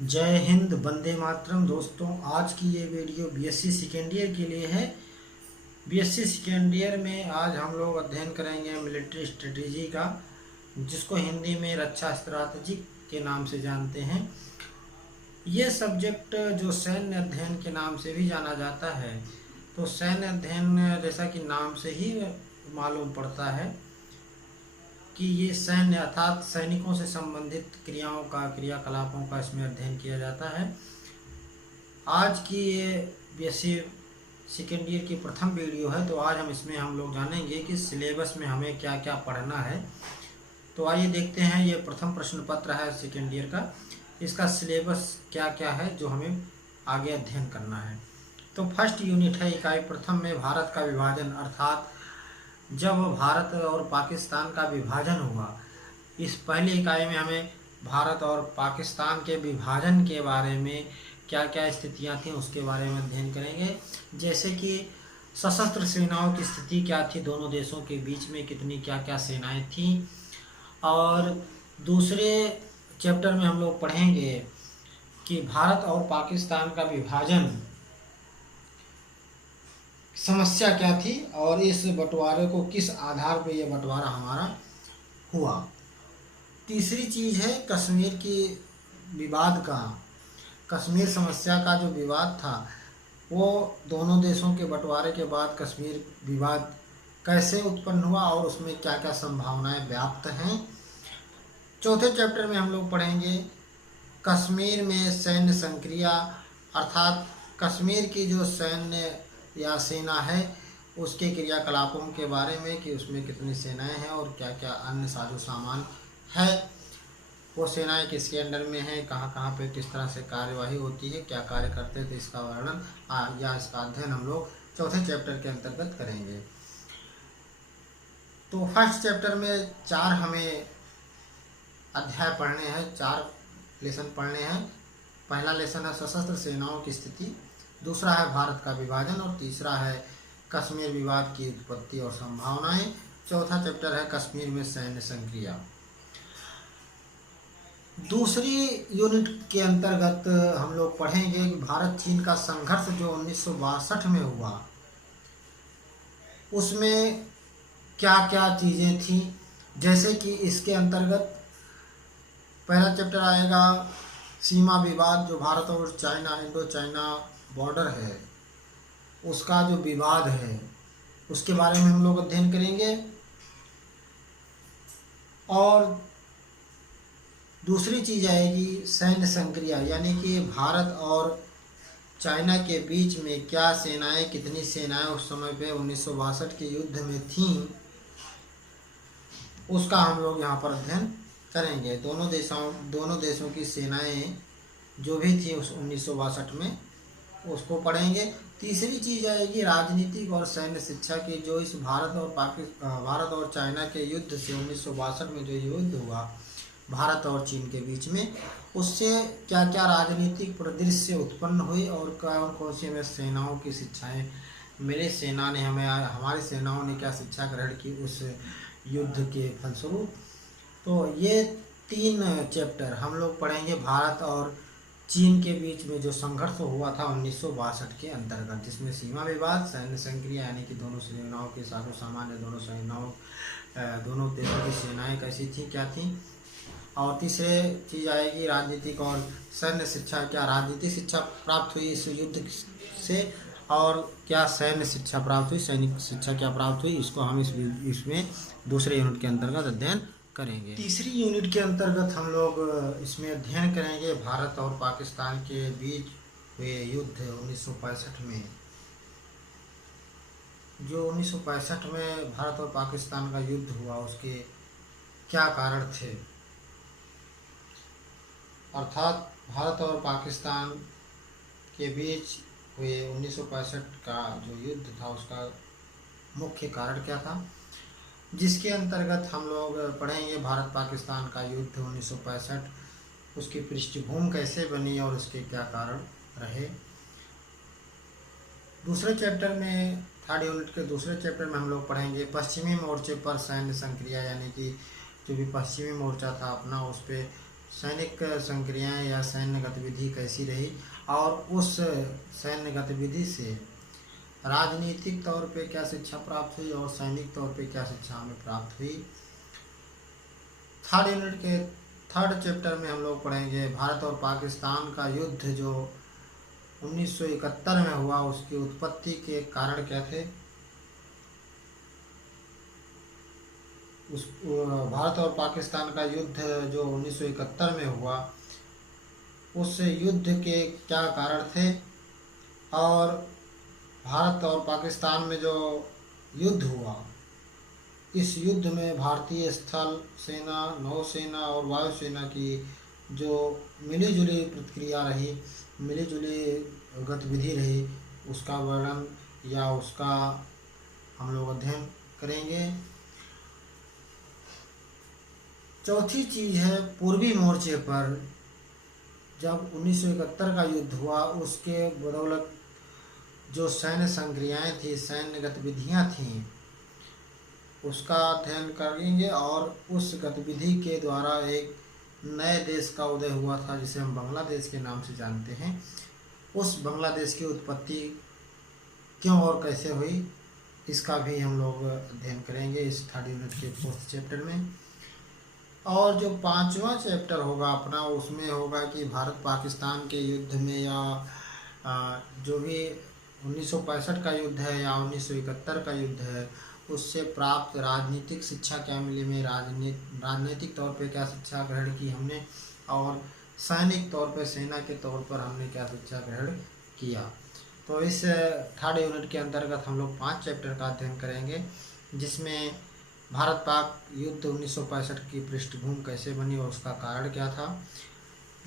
जय हिंद, वंदे मातरम। दोस्तों, आज की ये वीडियो बीएससी सेकेंड ईयर के लिए है। बीएससी सेकेंड ईयर में आज हम लोग अध्ययन करेंगे मिलिट्री स्ट्रेटेजी का, जिसको हिंदी में रक्षा स्ट्रैटेजी के नाम से जानते हैं। ये सब्जेक्ट जो सैन्य अध्ययन के नाम से भी जाना जाता है, तो सैन्य अध्ययन जैसा कि नाम से ही मालूम पड़ता है कि ये सैन्य अर्थात सैनिकों से संबंधित क्रियाओं का क्रियाकलापों का इसमें अध्ययन किया जाता है। आज की ये बीएससी सेकेंड ईयर की प्रथम वीडियो है, तो आज हम लोग जानेंगे कि सिलेबस में हमें क्या क्या पढ़ना है। तो आइए देखते हैं, ये प्रथम प्रश्न पत्र है सेकेंड ईयर का, इसका सिलेबस क्या क्या है जो हमें आगे अध्ययन करना है। तो फर्स्ट यूनिट है इकाई प्रथम में भारत का विभाजन, अर्थात जब भारत और पाकिस्तान का विभाजन हुआ। इस पहली इकाई में हमें भारत और पाकिस्तान के विभाजन के बारे में क्या क्या स्थितियां थीं उसके बारे में अध्ययन करेंगे। जैसे कि सशस्त्र सेनाओं की स्थिति क्या थी, दोनों देशों के बीच में कितनी क्या क्या सेनाएं थीं। और दूसरे चैप्टर में हम लोग पढ़ेंगे कि भारत और पाकिस्तान का विभाजन समस्या क्या थी और इस बंटवारे को किस आधार पर यह बंटवारा हमारा हुआ। तीसरी चीज़ है कश्मीर की विवाद का, कश्मीर समस्या का जो विवाद था वो दोनों देशों के बंटवारे के बाद कश्मीर विवाद कैसे उत्पन्न हुआ और उसमें क्या क्या संभावनाएं व्याप्त हैं। चौथे चैप्टर में हम लोग पढ़ेंगे कश्मीर में सैन्य संक्रिया, अर्थात कश्मीर की जो सैन्य या सेना है उसके क्रियाकलापों के बारे में कि उसमें कितनी सेनाएं हैं और क्या क्या अन्य साजो सामान है, वो सेनाएं किसके अंडर में हैं, कहाँ कहाँ पे किस तरह से कार्यवाही होती है, क्या कार्य करते थे, इसका वर्णन या इसका अध्ययन हम लोग चौथे चैप्टर के अंतर्गत करेंगे। तो फर्स्ट चैप्टर में 4 हमें अध्याय पढ़ने हैं, 4 लेसन पढ़ने हैं। पहला लेसन है सशस्त्र सेनाओं की स्थिति, दूसरा है भारत का विभाजन और तीसरा है कश्मीर विवाद की उत्पत्ति और संभावनाएं। चौथा चैप्टर है कश्मीर में सैन्य संक्रिया। दूसरी यूनिट के अंतर्गत हम लोग पढ़ेंगे कि भारत चीन का संघर्ष जो 1962 में हुआ उसमें क्या क्या चीज़ें थी। जैसे कि इसके अंतर्गत पहला चैप्टर आएगा सीमा विवाद, जो भारत और चाइना इंडो चाइना बॉर्डर है उसका जो विवाद है उसके बारे में हम लोग अध्ययन करेंगे। और दूसरी चीज़ आएगी सैन्य संक्रिया, यानी कि भारत और चाइना के बीच में क्या सेनाएं, कितनी सेनाएं उस समय पे 1962 के युद्ध में थीं, उसका हम लोग यहाँ पर अध्ययन करेंगे। दोनों देशों की सेनाएं जो भी थी उस 1962 में उसको पढ़ेंगे। तीसरी चीज़ आएगी राजनीतिक और सैन्य शिक्षा की, जो इस भारत और चाइना के युद्ध से 1962 में जो युद्ध हुआ भारत और चीन के बीच में, उससे क्या क्या राजनीतिक परिदृश्य उत्पन्न हुई और कौन सी हमें सेनाओं की शिक्षाएं मिली, सेना ने हमारी सेनाओं ने क्या शिक्षा ग्रहण की उस युद्ध के फलस्वरूप। तो ये 3 चैप्टर हम लोग पढ़ेंगे भारत और चीन के बीच में जो संघर्ष हुआ था 1962 के अंतर्गत, जिसमें सीमा विवाद, सैन्य संक्रिया यानी कि दोनों सेनाओं के साजो सामान, दोनों देशों की सेनाएं कैसी थी, क्या थी। और तीसरे चीज़ आएगी राजनीतिक और सैन्य शिक्षा, क्या राजनीतिक शिक्षा प्राप्त हुई इस युद्ध से और क्या सैन्य शिक्षा प्राप्त हुई, सैनिक शिक्षा क्या प्राप्त हुई, इसको हम इसमें दूसरे यूनिट के अंतर्गत अध्ययन करेंगे। तीसरी यूनिट के अंतर्गत हम लोग इसमें अध्ययन करेंगे भारत और पाकिस्तान के बीच हुए युद्ध 1965 में। जो 1965 में भारत और पाकिस्तान का युद्ध हुआ उसके क्या कारण थे, अर्थात भारत और पाकिस्तान के बीच हुए 1965 का जो युद्ध था उसका मुख्य कारण क्या था, जिसके अंतर्गत हम लोग पढ़ेंगे भारत पाकिस्तान का युद्ध 1965, उसकी पृष्ठभूमि कैसे बनी और उसके क्या कारण रहे। दूसरे चैप्टर में, थर्ड यूनिट के दूसरे चैप्टर में हम लोग पढ़ेंगे पश्चिमी मोर्चे पर सैन्य संक्रिया, यानी कि जो भी पश्चिमी मोर्चा था अपना, उस पर सैनिक संक्रियाएं या सैन्य गतिविधि कैसी रही और उस सैन्य गतिविधि से राजनीतिक तौर पे क्या शिक्षा प्राप्त हुई और सैनिक तौर पे क्या शिक्षा हमें प्राप्त हुई। थर्ड यूनिट के थर्ड चैप्टर में हम लोग पढ़ेंगे भारत और पाकिस्तान का युद्ध जो 1971 में हुआ, उसकी उत्पत्ति के कारण क्या थे। उस भारत और पाकिस्तान का युद्ध जो 1971 में हुआ, उस युद्ध के क्या कारण थे और भारत और पाकिस्तान में जो युद्ध हुआ, इस युद्ध में भारतीय स्थल सेना, नौसेना और वायुसेना की जो मिलीजुली प्रतिक्रिया रही, मिलीजुली गतिविधि रही, उसका वर्णन या उसका हम लोग अध्ययन करेंगे। चौथी चीज़ है पूर्वी मोर्चे पर जब 1971 का युद्ध हुआ, उसके बदौलत जो सैन्य संक्रियाएं थी, सैन्य गतिविधियां थीं, उसका अध्ययन करेंगे और उस गतिविधि के द्वारा एक नए देश का उदय हुआ था जिसे हम बांग्लादेश के नाम से जानते हैं। उस बांग्लादेश की उत्पत्ति क्यों और कैसे हुई, इसका भी हम लोग अध्ययन करेंगे इस थर्ड यूनिट के फोर्थ चैप्टर में। और जो पांचवा चैप्टर होगा अपना, उसमें होगा कि भारत पाकिस्तान के युद्ध में या जो भी 1965 का युद्ध है या 1971 का युद्ध है, उससे प्राप्त राजनीतिक शिक्षा क्या मिली, में राजनीतिक तौर पे क्या शिक्षा ग्रहण की हमने और सैनिक तौर पे, सेना के तौर पर हमने क्या शिक्षा ग्रहण किया। तो इस थर्ड यूनिट के अंतर्गत हम लोग 5 चैप्टर का अध्ययन करेंगे, जिसमें भारत पाक युद्ध 1965 की पृष्ठभूमि कैसे बनी और उसका कारण क्या था।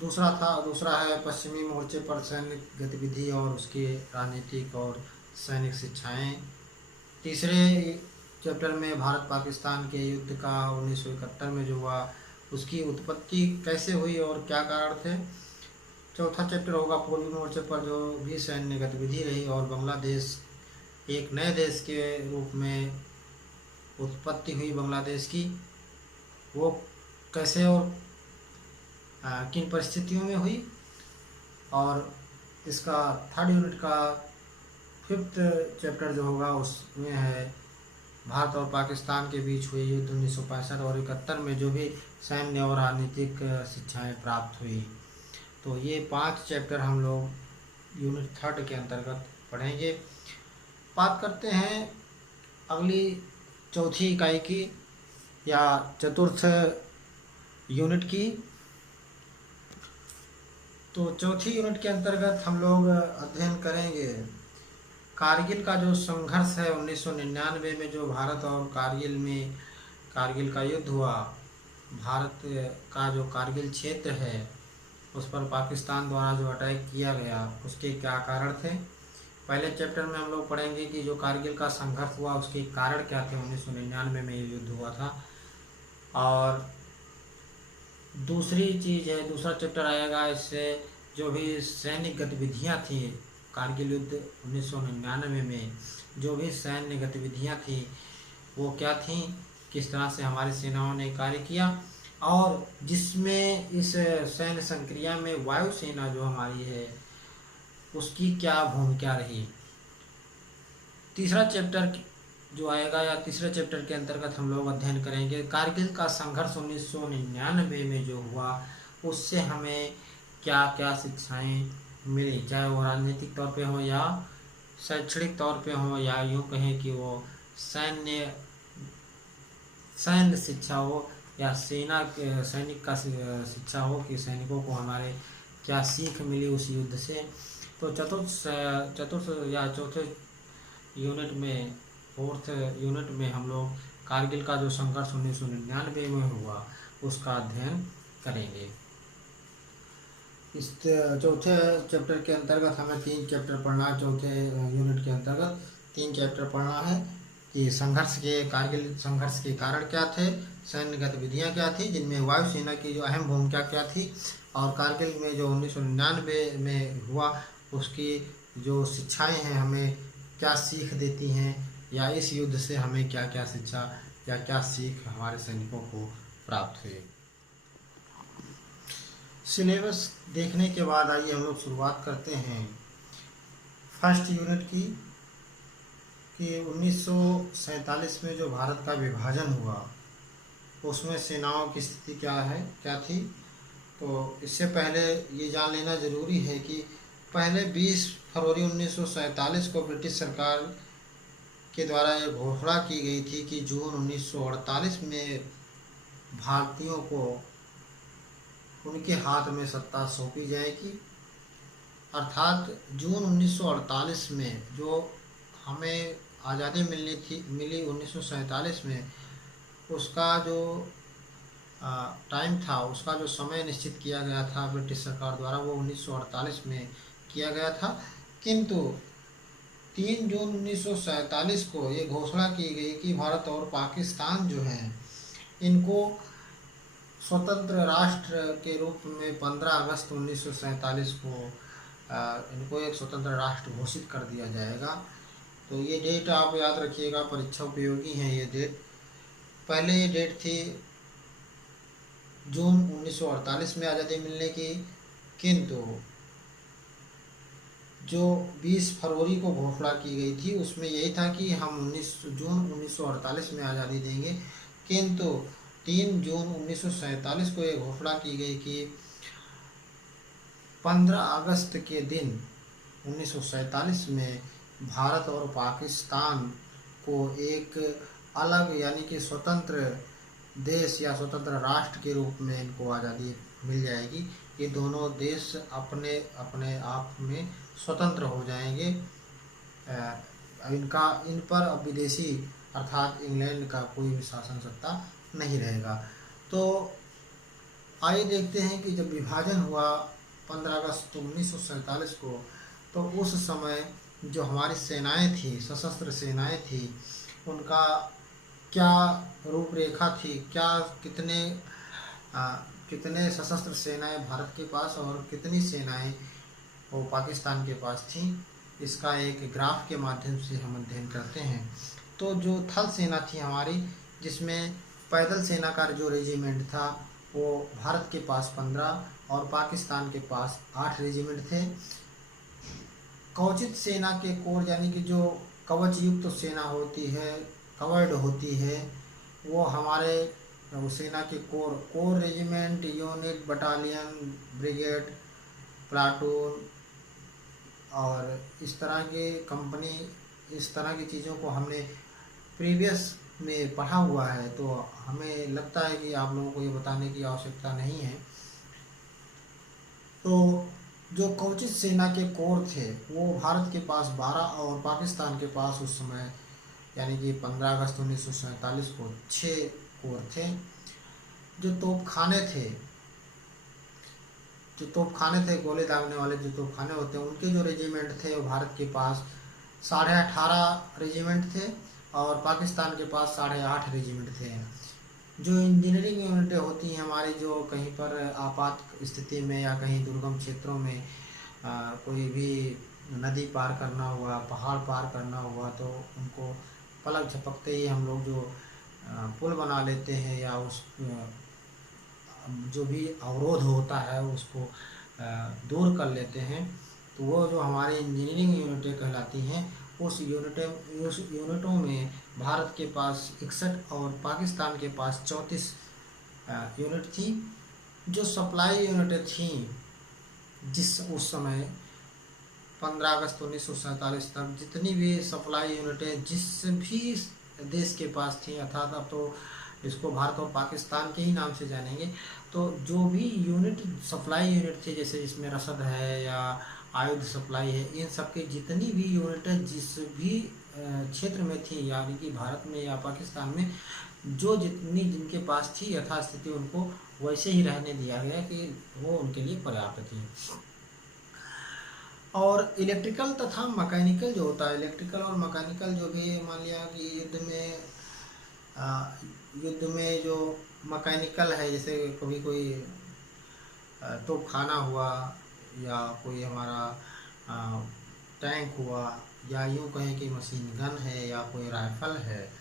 दूसरा है पश्चिमी मोर्चे पर सैन्य गतिविधि और उसकी राजनीतिक और सैनिक शिक्षाएं। तीसरे चैप्टर में भारत पाकिस्तान के युद्ध का 1971 में जो हुआ, उसकी उत्पत्ति कैसे हुई और क्या कारण थे। चौथा चैप्टर होगा पूर्वी मोर्चे पर जो भी सैन्य गतिविधि रही और बांग्लादेश एक नए देश के रूप में उत्पत्ति हुई बांग्लादेश की, वो कैसे और किन परिस्थितियों में हुई। और इसका थर्ड यूनिट का फिफ्थ चैप्टर जो होगा उसमें है भारत और पाकिस्तान के बीच हुए युद्ध 1965 और 71 में जो भी सैन्य और राजनीतिक शिक्षाएं प्राप्त हुई। तो ये 5 चैप्टर हम लोग यूनिट थर्ड के अंतर्गत पढ़ेंगे। बात करते हैं अगली चौथी इकाई की या चतुर्थ यूनिट की। तो चौथी यूनिट के अंतर्गत हम लोग अध्ययन करेंगे कारगिल का जो संघर्ष है 1999 में, जो भारत और कारगिल का युद्ध हुआ। भारत का जो कारगिल क्षेत्र है उस पर पाकिस्तान द्वारा जो अटैक किया गया, उसके क्या कारण थे। पहले चैप्टर में हम लोग पढ़ेंगे कि जो कारगिल का संघर्ष हुआ उसके कारण क्या थे, 1999 में ये युद्ध हुआ था। और दूसरी चीज़ है, दूसरा चैप्टर आएगा, इससे जो भी सैनिक गतिविधियां थी कारगिल युद्ध 1999 में, जो भी सैन्य गतिविधियां थी वो क्या थी, किस तरह से हमारी सेनाओं ने कार्य किया और जिसमें इस सैन्य संक्रिया में वायुसेना जो हमारी है उसकी क्या भूमिका रही। तीसरा चैप्टर जो आएगा या तीसरे चैप्टर के अंतर्गत हम लोग अध्ययन करेंगे कारगिल का संघर्ष 1999 में जो हुआ, उससे हमें क्या क्या शिक्षाएं मिली, चाहे वो राजनीतिक तौर पे हो या शैक्षणिक तौर पे हो या यूँ कहें कि वो सैन्य शिक्षा हो या सैनिक का शिक्षा हो कि सैनिकों को हमारे क्या सीख मिली उस युद्ध से। तो चतुर्थ या चौथे यूनिट में, फोर्थ यूनिट में हम लोग कारगिल का जो संघर्ष 1999 में हुआ उसका अध्ययन करेंगे। इस चौथे चैप्टर के अंतर्गत हमें 3 चैप्टर पढ़ना है। चौथे यूनिट के अंतर्गत 3 चैप्टर पढ़ना है कि कारगिल संघर्ष के कारण क्या थे, सैन्य गतिविधियाँ क्या थी जिनमें वायुसेना की जो अहम भूमिका क्या थी, और कारगिल में जो 1999 में हुआ उसकी जो शिक्षाएं हैं हमें क्या सीख देती हैं, या इस युद्ध से हमें क्या क्या शिक्षा या क्या सीख हमारे सैनिकों को प्राप्त हुई। सिलेबस देखने के बाद आइए हम लोग शुरुआत करते हैं फर्स्ट यूनिट की कि 1947 में जो भारत का विभाजन हुआ उसमें सेनाओं की स्थिति क्या थी। तो इससे पहले ये जान लेना ज़रूरी है कि पहले 20 फरवरी 1947 को ब्रिटिश सरकार के द्वारा ये घोषणा की गई थी कि जून 1948 में भारतीयों को उनके हाथ में सत्ता सौंपी जाएगी। अर्थात जून 1948 में जो हमें आज़ादी मिली 1947 में, उसका जो टाइम था, उसका जो समय निश्चित किया गया था ब्रिटिश सरकार द्वारा, वो 1948 में किया गया था। किंतु 3 जून 1947 को ये घोषणा की गई कि भारत और पाकिस्तान जो हैं इनको स्वतंत्र राष्ट्र के रूप में 15 अगस्त 1947 को इनको एक स्वतंत्र राष्ट्र घोषित कर दिया जाएगा। तो ये डेट आप याद रखिएगा, परीक्षा उपयोगी है ये डेट। पहले ये डेट थी जून 1948 में आज़ादी मिलने की, किंतु जो 20 फरवरी को घोषणा की गई थी उसमें यही था कि हम 19 जून 1948 में आज़ादी देंगे। किंतु 3 जून 1947 को ये घोषणा की गई कि 15 अगस्त के दिन 1947 में भारत और पाकिस्तान को एक अलग यानी कि स्वतंत्र देश या स्वतंत्र राष्ट्र के रूप में इनको आज़ादी मिल जाएगी। ये दोनों देश अपने अपने आप में स्वतंत्र हो जाएंगे। इन पर अब विदेशी अर्थात इंग्लैंड का कोई भी शासन सत्ता नहीं रहेगा। तो आइए देखते हैं कि जब विभाजन हुआ 15 अगस्त 1947 को, तो उस समय जो हमारी सेनाएं थी, सशस्त्र सेनाएं थी, उनका क्या रूपरेखा थी, कितने सशस्त्र सेनाएं भारत के पास और कितनी सेनाएं वो पाकिस्तान के पास थी, इसका एक ग्राफ के माध्यम से हम अध्ययन करते हैं। तो जो थल सेना थी हमारी, जिसमें पैदल सेना का जो रेजिमेंट था वो भारत के पास 15 और पाकिस्तान के पास 8 रेजिमेंट थे। कवचित सेना के कोर यानी कि जो कवच युक्त सेना होती है, कवर्ड होती है, वो हमारे सेना के core regiment, unit, battalion, brigade, platoon और इस तरह के कंपनी, इस तरह की चीज़ों को हमने प्रीवियस में पढ़ा हुआ है, तो हमें लगता है कि आप लोगों को ये बताने की आवश्यकता नहीं है। तो जो कवचित सेना के कोर थे वो भारत के पास 12 और पाकिस्तान के पास उस समय यानी कि 15 अगस्त 1947 को 6 कोर थे। जो तोपखाने थे, गोले दागने वाले जो तोपखाने होते हैं, उनके जो रेजिमेंट थे वो भारत के पास 18.5 रेजिमेंट थे और पाकिस्तान के पास 8.5 रेजिमेंट थे। जो इंजीनियरिंग यूनिटें होती हैं हमारी, जो कहीं पर आपात स्थिति में या कहीं दुर्गम क्षेत्रों में कोई भी नदी पार करना हुआ, पहाड़ पार करना हुआ, तो उनको पलक झपकते ही हम लोग जो पुल बना लेते हैं या उस जो भी अवरोध होता है उसको दूर कर लेते हैं। तो वो जो हमारी इंजीनियरिंग यूनिटें कहलाती हैं, उस यूनिटों में भारत के पास 61 और पाकिस्तान के पास 34 यूनिट थी। जो सप्लाई यूनिटें थीं, उस समय 15 अगस्त 1947 तक जितनी भी सप्लाई यूनिटें जिस भी देश के पास थी, अर्थात अब तो इसको भारत और पाकिस्तान के ही नाम से जानेंगे, तो जो भी यूनिट सप्लाई यूनिट थी, जैसे इसमें रसद है या आयुध सप्लाई है, इन सब की जितनी भी यूनिटें जिस भी क्षेत्र में थी यानी कि भारत में या पाकिस्तान में, जो जितनी जिनके पास थी यथास्थिति उनको वैसे ही रहने दिया गया कि वो उनके लिए पर्याप्त थी। और इलेक्ट्रिकल तथा मैकेनिकल जो होता है, इलेक्ट्रिकल और मैकेनिकल जो भी, मान लिया कि युद्ध में जो मैकेनिकल है, जैसे कभी कोई तोपखाना हुआ या कोई हमारा टैंक हुआ या यूँ कहें कि मशीन गन है या कोई राइफल है,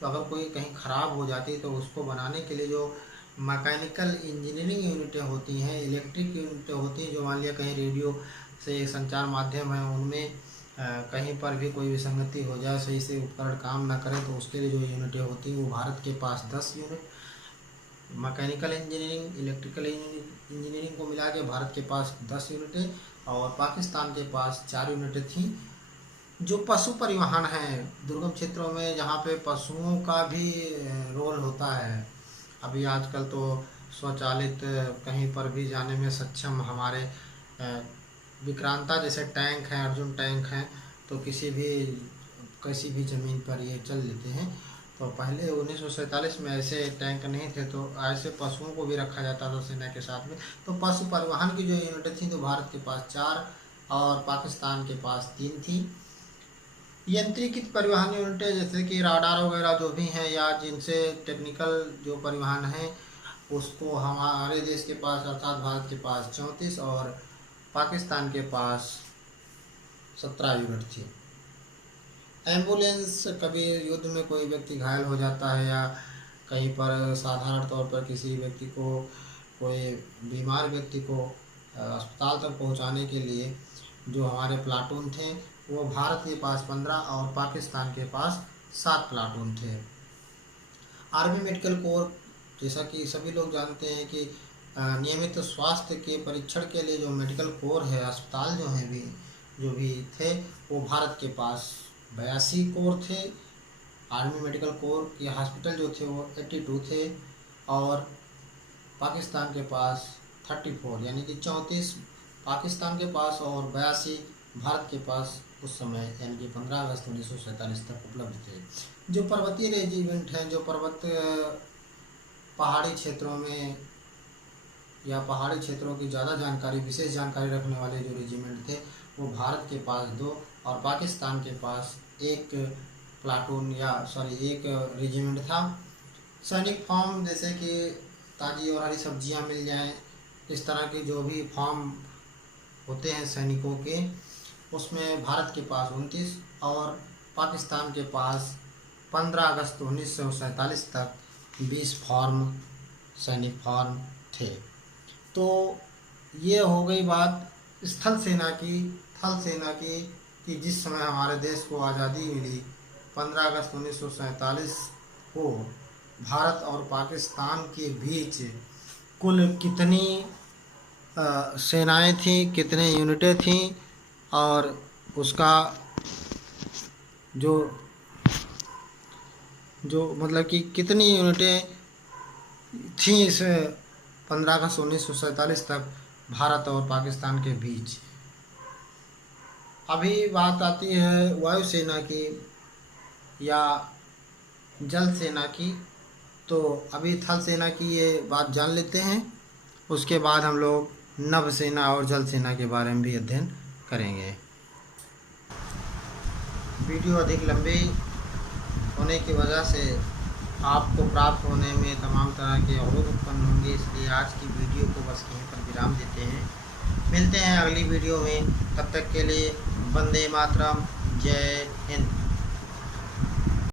तो अगर कोई कहीं ख़राब हो जाती तो उसको बनाने के लिए जो मैकेनिकल इंजीनियरिंग यूनिटें होती हैं, इलेक्ट्रिक यूनिटें होती हैं, जो मान लिया कहीं रेडियो से संचार माध्यम है उनमें कहीं पर भी कोई विसंगति हो जाए, सही से उपकरण काम ना करें, तो उसके लिए जो यूनिटें होती हैं वो भारत के पास 10 unit, mechanical engineering electrical engineering को मिला के भारत के पास 10 यूनिटें और पाकिस्तान के पास 4 यूनिटें थीं। जो पशु परिवहन है दुर्गम क्षेत्रों में, जहाँ पे पशुओं का भी रोल होता है, अभी आजकल तो स्वचालित कहीं पर भी जाने में सक्षम हमारे विक्रांता जैसे टैंक हैं, अर्जुन टैंक हैं, तो किसी भी ज़मीन पर ये चल लेते हैं। तो पहले 1947 में ऐसे टैंक नहीं थे, तो ऐसे पशुओं को भी रखा जाता था सेना के साथ में। तो पशु परिवहन की जो यूनिटें थी तो भारत के पास 4 और पाकिस्तान के पास 3 थी। यंत्रीकृत परिवहन यूनिटें जैसे कि राडार वगैरह जो भी हैं, या जिनसे टेक्निकल जो परिवहन है उसको हमारे देश के पास अर्थात भारत के पास 34 और पाकिस्तान के पास 17 यूनिट थी। एम्बुलेंस, कभी युद्ध में कोई व्यक्ति घायल हो जाता है या कहीं पर साधारण तौर पर किसी व्यक्ति को, कोई बीमार व्यक्ति को अस्पताल तक पहुंचाने के लिए जो हमारे प्लाटून थे वो भारत के पास 15 और पाकिस्तान के पास 7 प्लाटून थे। आर्मी मेडिकल कोर, जैसा कि सभी लोग जानते हैं कि नियमित स्वास्थ्य के परीक्षण के लिए जो मेडिकल कोर है, अस्पताल जो भी थे वो भारत के पास 82 कोर थे। आर्मी मेडिकल कोर के हॉस्पिटल जो थे वो 82 थे और पाकिस्तान के पास 34, यानी कि 34 पाकिस्तान के पास और 82 भारत के पास उस समय, यानी कि 15 अगस्त 1947 तक उपलब्ध थे। जो पर्वतीय रेजिमेंट हैं, जो पहाड़ी क्षेत्रों में या पहाड़ी क्षेत्रों की ज़्यादा जानकारी, विशेष जानकारी रखने वाले जो रेजिमेंट थे वो भारत के पास 2 और पाकिस्तान के पास 1 प्लाटून एक रेजिमेंट था। सैनिक फॉर्म, जैसे कि ताज़ी और हरी सब्जियां मिल जाएं, इस तरह के जो भी फॉर्म होते हैं सैनिकों के, उसमें भारत के पास 29 और पाकिस्तान के पास 15 अगस्त 1947 तक 20 फॉर्म, सैनिक फॉर्म थे। तो ये हो गई बात स्थल सेना की। थल सेना की कि जिस समय हमारे देश को आज़ादी मिली 15 अगस्त 1947 को, भारत और पाकिस्तान के बीच कुल कितनी सेनाएं थीं, कितने यूनिटें थीं और उसका जो मतलब कि कितनी यूनिटें थीं इस 15 अगस्त 1947 तक भारत और पाकिस्तान के बीच। अभी बात आती है वायुसेना की या जल सेना की। तो अभी थल सेना की ये बात जान लेते हैं, उसके बाद हम लोग नभसेना और जल सेना के बारे में भी अध्ययन करेंगे। वीडियो अधिक लंबी होने की वजह से आपको प्राप्त होने में तमाम तरह के अवरोध उत्पन्न होंगे, इसलिए आज की वीडियो को बस यहीं पर विराम देते हैं। मिलते हैं अगली वीडियो में, तब तक के लिए वंदे मातरम, जय हिंद।